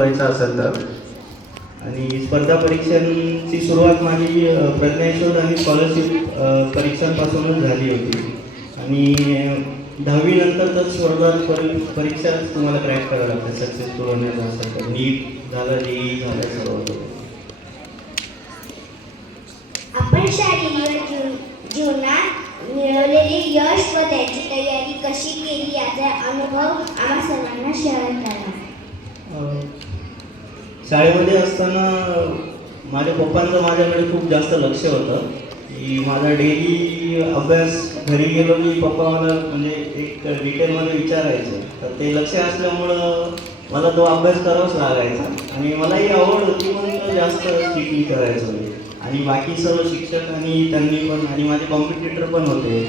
व्हायचं असेल तर. आणि स्पर्धा परीक्षांची सुरुवात माझी प्रज्ञाशोध आणि स्कॉलरशिप परीक्षांपासूनच झाली होती. आणि 10वी नंतर तर स्पर्धा परीक्षा तुम्हाला क्रॅक करावं लागतं सक्सेसफुल होण्याचं असेल तर. नीट झालं, जेई झालं, सर्व होतं. आपण शालेय जीवनात मिळवलेले यश व त्याची तयारी कशी केली याचा अनुभव आम्हा सर्वांना शेअर करा. शाळेमध्ये असताना माझ्या पप्पांचं माझ्याकडे खूप जास्त लक्ष होतं की माझा डेली अभ्यास घरी गेलो की पप्पा मला म्हणजे एक डिटेलमध्ये विचारायचं. तर ते लक्ष असल्यामुळं मला तो अभ्यास करावाच लागायचा आणि मलाही आवड होती म्हणून जास्त स्ट्रिक्टली करायचं. आणि बाकी सर्व शिक्षक आणि त्यांनी पण आणि माझे कॉम्पिटिटर पण होते.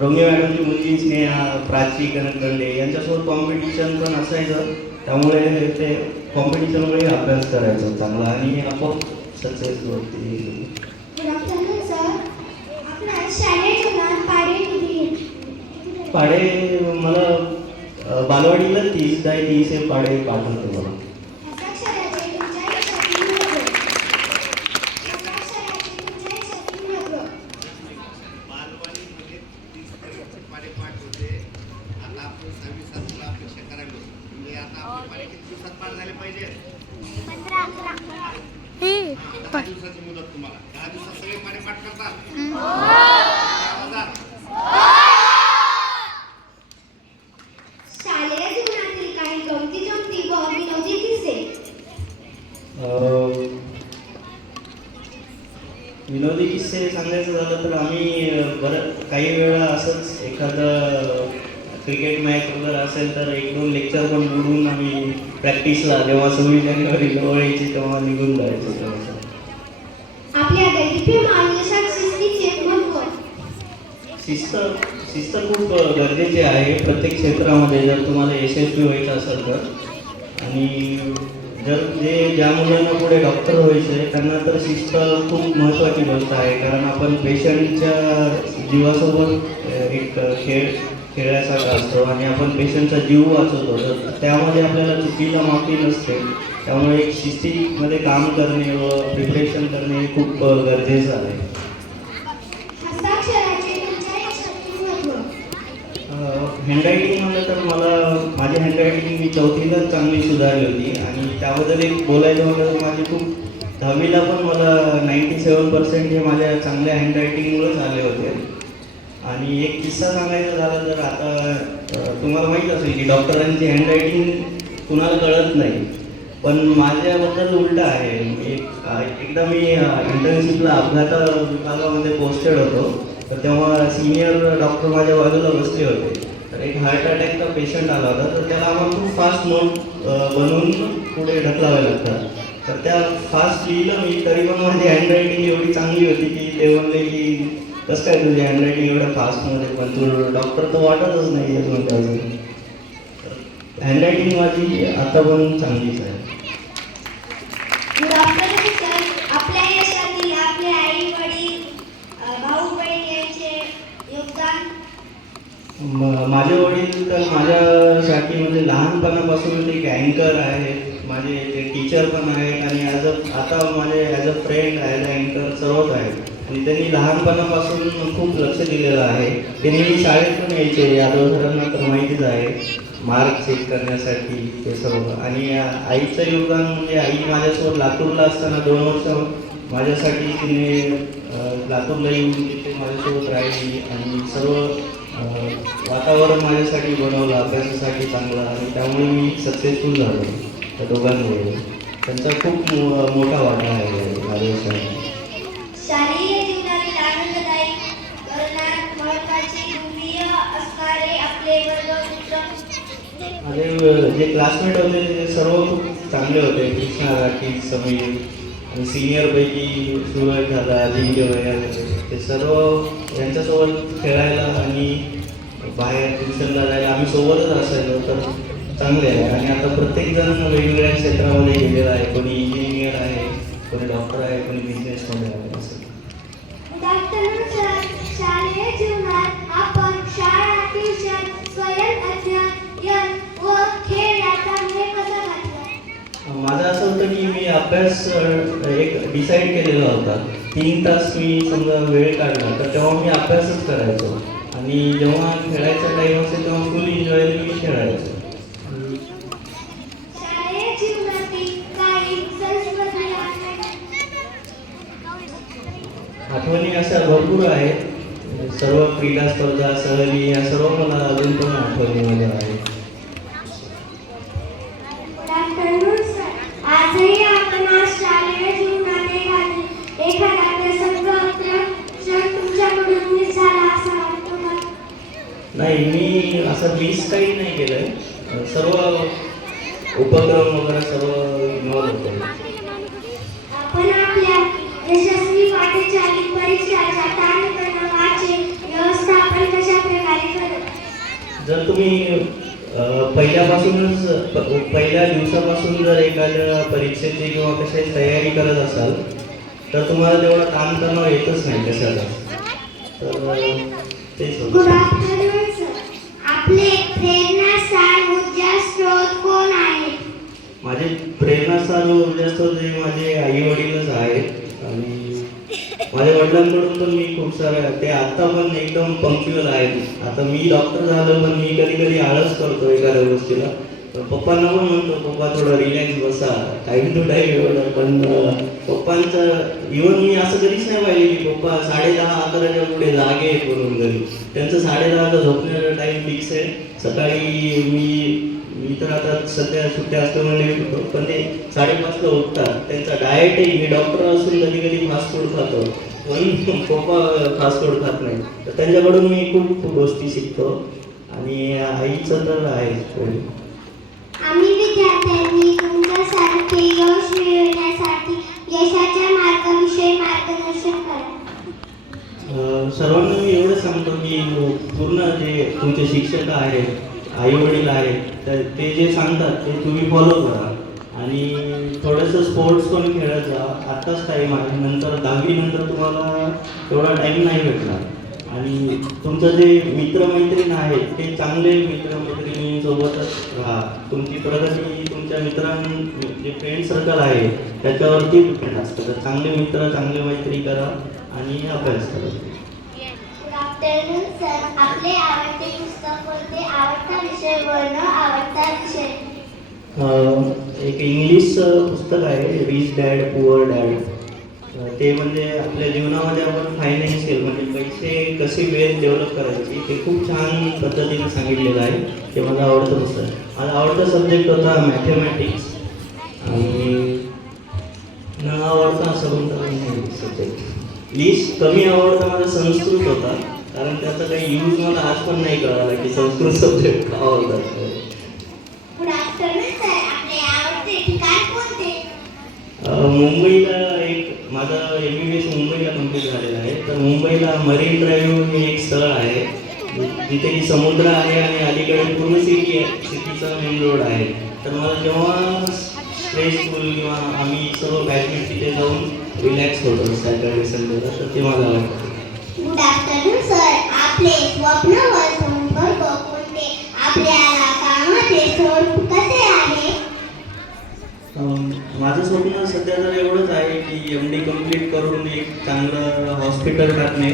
रोंगे मॅडमची मुलगी स्नेहा, प्राची कनकदंडे यांच्यासोबत कॉम्पिटिशन पण असायचं. त्यामुळे ते कॉम्पिटिशनमुळे अभ्यास करायचा चांगला आणि आपोआप सक्सेस होती. पाढे मला बालवाडीला 30 हे पाढे पाठवते मला. दिवसाची मुदत तुम्हाला 10 दिवसात सगळे पाणी पाठ करतात. शालेय जीवनातील काही गमती व विनोदी किस्से. विनोदी किस्से सांगायचं झालं तर आम्ही काही वेळा असंच एखादं क्रिकेट मॅच वगैरे असेल तर 1-2 लेक्चर पण बुडून आम्ही प्रॅक्टिसला जेव्हा 26 जानेवारी जवळ यायची तेव्हा निघून जायचो. आपल्या दैनंदिन आयुष्यात शिस्तीचे महत्त्व. शिस्त खूप गरजेची आहे प्रत्येक क्षेत्रामध्ये जर तुम्हाला यशस्वी व्हायचं असेल तर. आणि ज्या मुलांना पुढे डॉक्टर व्हायचं आहे त्यांना तर शिस्त खूप महत्त्वाची गोष्ट आहे. कारण आपण पेशंटच्या जीवासोबत एक खेळण्यासारखा असतो आणि आपण पेशंटचा जीव वाचवतो. तर त्यामध्ये आपल्याला चुकीला माफी नसते. त्यामुळे एक शिस्तीमध्ये काम करणे व प्रिपरेशन करणे खूप गरजेचं आहे. हँडरायटिंग म्हणलं तर माझी हँडरायटिंग मी 4थीलाच चांगली सुधारली होती. आणि त्याबद्दल एक बोलायचं म्हटलं तर माझी खूप 10वीला पण मला 97% हे माझ्या चांगल्या हँडरायटिंगमुळेच आले होते. आणि एक किस्सा सांगायचा झाला तर आता तुम्हाला माहीत असेल की डॉक्टरांची हँडरायटिंग कुणाला कळत नाही. पण माझ्याबद्दल उलटं आहे. एकदा मी इंटर्नशिपला अपघात विभागामध्ये पोस्टेड होतो. तर तेव्हा सिनियर डॉक्टर माझ्या बाजूला बसले होते. तर एक हार्ट अटॅकचा पेशंट आला होता. तर त्याला आम्हाला खूप फास्ट नोट बनवून पुढे ढकलावे लागतात. तर त्या फास्ट लिहिलं मी तरी पण माझी हँडरायटिंग एवढी चांगली होती की ते म्हणले की कसं काय तुझी हँडरायटिंग एवढ्या फास्टमध्ये पण तू डॉक्टर तर वाटतच नाही आहे म्हणते. अजून हँडरायटिंग माझी आता पण चांगलीच आहे. आपल्या यशातील आपले आई वडील भाऊ बहीण यांचे योगदान. माझे वडील तर माझ्यासाठी म्हणजे लहानपणापासून ते अँकर आहेत. माझे ते टीचर पण आहेत आणि आता माझे as a friend as a अँकर सर्वच आहेत. आणि त्यांनी लहानपणापासून खूप लक्ष दिलेलं आहे. ते नेहमी शाळेत पण यायचे. यादव सरांना तर माहितीच आहे, मार्क चेक करण्यासाठी ते सर्व. आणि आईचं योगदान म्हणजे आई माझ्यासोबत लातूरला असताना 2 वर्ष माझ्यासाठी तिने लातूरला येऊन तिथे माझ्यासोबत राहिली आणि सर्व वातावरण माझ्यासाठी बनवलं अभ्यासासाठी चांगलं. आणि त्यामुळे मी सक्सेसफुल झालो त्या दोघांमुळे. त्यांचा खूप मोठा वाटा आहे माझ्यासाठी. शालेय जीवनातील आनंददायी करण्यात महत्त्वाची भूमिका असणारे आपले वर्गमित्र. माझे जे क्लासमेट होते ते सर्व खूप चांगले होते. कृष्णा, राठी, समीर आणि सिनियरपैकी सूरज झाला, जिंके वगैरे ते सर्व यांच्यासोबत खेळायला आणि बाहेर ट्युशनला जायला आम्ही सोबतच असायचो. तर चांगले आहे. आणि आता प्रत्येकजण वेगवेगळ्या क्षेत्रामध्ये गेलेला आहे. कोणी इंजिनियर आहे, कोणी डॉक्टर आहे, कोणी बिझनेसमध्ये आहे. असं शालेय जीवनात आपण शाळा, ट्युशन, स्वयं अध्ययन व खेळ याचा मेळ कसा घातला. अभ्यास एक डिसाईड केलेला होता. 3 तास मी समजा वेळ काढला तर तेव्हा मी अभ्यासच करायचो आणि जेव्हा खेळायचा टाईम असेल तेव्हा फुल एन्जॉयली मी खेळायचो. शालेय जीवनातील काही संस्मरणीय आठवणी अशा भरपूर आहेत. सर्व क्रीडा स्पर्धा, सहली या सर्व मला अजून पण आठवणीमध्ये आहेत. आजही आपण शालेय जीवनात एखादा प्रसंग क्षण तुमच्याकडून मिस झाला असं वाटतो का? नाही, मी असं मिस काही नाही केलंय. सर्व उपक्रम वगैरे सर्व इन्व्हॉल्व होतो. आपण आपल्या यशस्वी पाठशालेत परीक्षाच्या ताणतणावाचे व्यवस्थापन कशा प्रकारे करत? जर तुम्ही पहिल्या दिवसापासून जर एखाद्या परीक्षेची किंवा कशाची तयारी करत असाल तर तुम्हाला तेवढा ताणतणाव येतच नाही कशाचा. तर तेच गुड आफ्टरनून सर. आपले प्रेरणास्थान ऊर्जा स्रोत कोण आहे? माझे प्रेरणास्थान ऊर्जास्रोत जे माझे आई वडीलच आहेत आणि माझ्या वडिलांकडून पण मी खूप साऱ्या, ते आता पण एकदम पंक्च्युअल आहेत. आता मी डॉक्टर झालो पण मी कधी कधी आळस करतो एखाद्या गोष्टीला. तर पप्पांना पण म्हणतो, पप्पा थोडं रिलॅक्स बसा, टाईम टू टाईम एवढं. पण पप्पांचं इव्हन मी असं कधीच नाही पाहिजे की पप्पा 10:30-11च्या पुढे जागे आहेत म्हणून घरी. त्यांचं 10:30ला झोपण्याचा टाईम फिक्स आहे. सकाळी मी तर आता सध्या सुट्ट्या असल्यामुळे उठतो, पण ते 5:30ला उठतात. त्यांचा डाएटही, मी डॉक्टर असून कधी कधी फास्ट फूड खातो पण पप्पा फास्ट फूड खात नाही. तर त्यांच्याकडून मी खूप गोष्टी शिकतो आणि आईचं तर आहे. आम्ही विद्यार्थ्यांनी तुमच्यासारखे यश मिळवण्यासाठी यशाच्या मार्गाविषयी मार्गदर्शन करा. सर्वांना मी एवढं सांगतो की पूर्ण जे तुमचे शिक्षक आहेत, आई वडील आहेत, तर ते जे सांगतात ते तुम्ही फॉलो करा आणि थोडंसं स्पोर्ट्स पण खेळत जा. आत्ताच टाईम आहे, नंतर 10वी नंतर तुम्हाला तेवढा टाईम नाही भेटणार. आणि तुमचं जे मित्रमैत्रीण आहेत ते चांगले मित्रमैत्रिणींसोबतच राहा. तुमची प्रगती तुमच्या जे फ्रेंड सर्कल आहे त्याच्यावरती डिपेंड असतं. तर चांगले मित्र, चांगले मैत्री करा आणि अभ्यास करा. Good afternoon sir. आपले आवडते पुस्तक कोणते? आवडता विषय व न आवडता विषय? एक इंग्लिश पुस्तक आहे, रिच डॅड पुअर डॅड. ते म्हणजे आपल्या जीवनामध्ये आपण फायनान्शियल म्हणजे पैसे कसे वेळ डेव्हलप करायचे ते खूप छान पद्धतीने सांगितलेलं आहे. ते मला आवडतं पुस्तक. माझा आवडता सब्जेक्ट होता मॅथमॅटिक्स आणि न आवडता असं कोणता सब्जेक्ट. लीस्ट कमी आवडता माझा संस्कृत होता, कारण त्याचा काही यूज मला आज पण नाही कळाला की संस्कृत सब्जेक्ट का आवडतात. Good afternoon sir. आपले आवडते ठिकाण कोणते? मुंबईला माझा MBBS मुंबईला कम्प्लीट झालेला आहे. तर मुंबईला मरीन ड्राईव्ह हे एक स्थळ आहे जिथे की समुद्र आहे आणि अलीकडे पूर्ण सिटीचा मेन रोड आहे. तर मला जेव्हा स्ट्रेसफुल किंवा आम्ही सर्व बॅचमेट तिथे जाऊन रिलॅक्स होतो सॅटर्डे संडेला, तर ते मला वाटतं. Good afternoon sir. आपले स्वप्न व संकल्प कोणते? आपल्याला कामाचे स्वरूप कसे आहे? माझं स्वप्न सध्या तर एवढंच आहे की MD कम्प्लीट करून एक चांगलं हॉस्पिटल टाकणे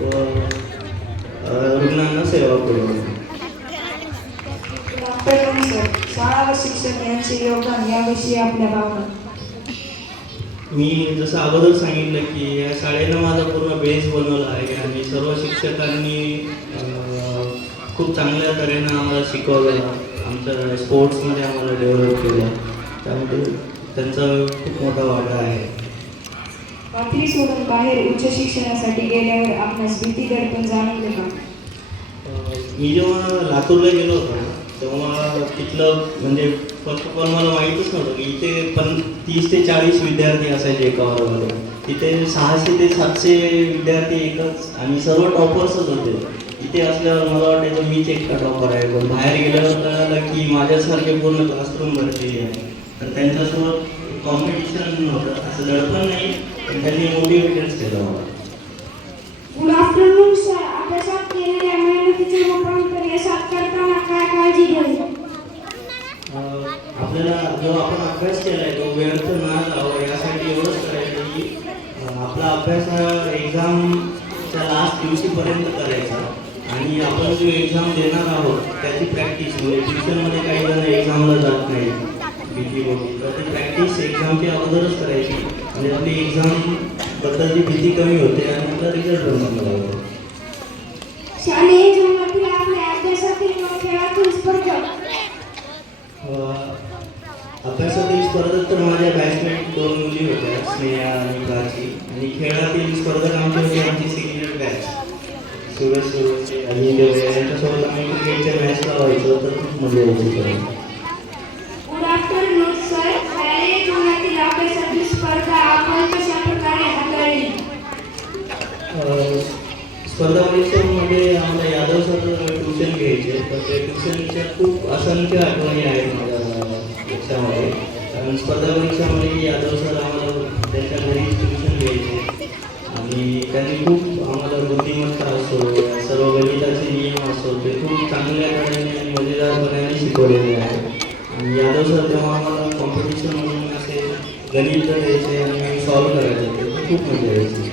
व रुग्णांना सेवा पुरवणे. शाळा व शिक्षक यांचे योगदान याविषयी आपल्या भावना? मी जसं अगोदर सांगितलं की या शाळेनं माझा पूर्ण बेस बनवला आहे आणि सर्व शिक्षकांनी खूप चांगल्या तऱ्हेनं आम्हाला शिकवलं. आमच्या स्पोर्ट्समध्ये आम्हाला डेव्हलप केलं, त्यामुळे त्यांचा खूप मोठा वाटा आहे. पाथरी सोडून बाहेर उच्च शिक्षणासाठी गेल्यावर आपणास भीती दडपण जाणवले का? मी जेव्हा लातूरला गेलो होतो ना तेव्हा तिथलं म्हणजे फर्स्ट ऑफ ऑल मला माहीतच नव्हतं की इथे 30 ते 40 विद्यार्थी असायचे एका वर्गामध्ये. तिथे 600 ते 700 विद्यार्थी एकच आणि सर्व टॉपर्सच होते. इथे असल्यावर मला वाटायचं मीच एकटा टॉपर आहे, पण बाहेर गेल्यावर कळालं की माझ्यासारखे पूर्ण क्लासरूम भरलेली आहे. तर त्यांच्यासोबत कॉम्पिटिशन नव्हतं, असं दडपण नाही, पण त्यांनी मोटिवेटच केलं मला. Good afternoon sir. अभ्यासात केलेल्या मेहनतीचे रूपांतर यशात करताना काय काळजी घ्यावी? आपल्याला जो आपण अभ्यास केला आहे तो व्यर्थ न जावं यासाठी एवढंच करायचं की आपला अभ्यास हा एक्झामच्या लास्ट दिवशीपर्यंत करायचा आणि आपण जो एक्झाम देणार आहोत त्याची प्रॅक्टिस म्हणजे ट्युशनमध्ये काही जण एक्झामला जात नाही भीती होती तर ती प्रॅक्टिस एक्झामच्या अगोदरच करायची म्हणजे आपली एक्झामबद्दलची भीती कमी होते आणि आपला रिझल्ट बनवला लागतो. शालेय जीवनातील आपल्या अभ्यासातील व खेळातील स्पर्धा अभ्यासातील स्पर्धेत तर माझ्या बॅचमेट 2 मुली होत्या स्नेहा आणि प्राची आणि खेळातील स्पर्धक आमची होती आमची सिनियर बॅच सुरेश सुरेशचे आणि यांच्यासोबत आम्ही क्रिकेटच्या मॅचला व्हायचो तर खूप मजा यायची. Good afternoon sir. शालेय जीवनातील अभ्यासातील स्पर्धा आपण कशा प्रकारे हाताळली? स्पर्धा परीक्षांमध्ये आम्हाला यादव सर ट्युशन घ्यायचे तर ते ट्युशनच्या खूप असंख्य आठवणी आहेत माझ्या परीक्षामध्ये कारण स्पर्धा परीक्षामध्ये यादव सर आम्हाला त्यांच्या घरी ट्युशन घ्यायचे आणि त्यांनी खूप आम्हाला बुद्धिमत्ता असो सर्व गणिताचे नियम असो ते खूप चांगल्या तऱ्हेने आणि मजेदारपणाने शिकवलेले आहेत आणि यादव सर जेव्हा आम्हाला कॉम्पिटिशनमधून असे गणित द्यायचे आणि सॉल्व करायचे ते खूप मजा यायची.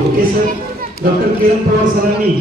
Okay sir. डॉक्टर किरण पवार सरांनी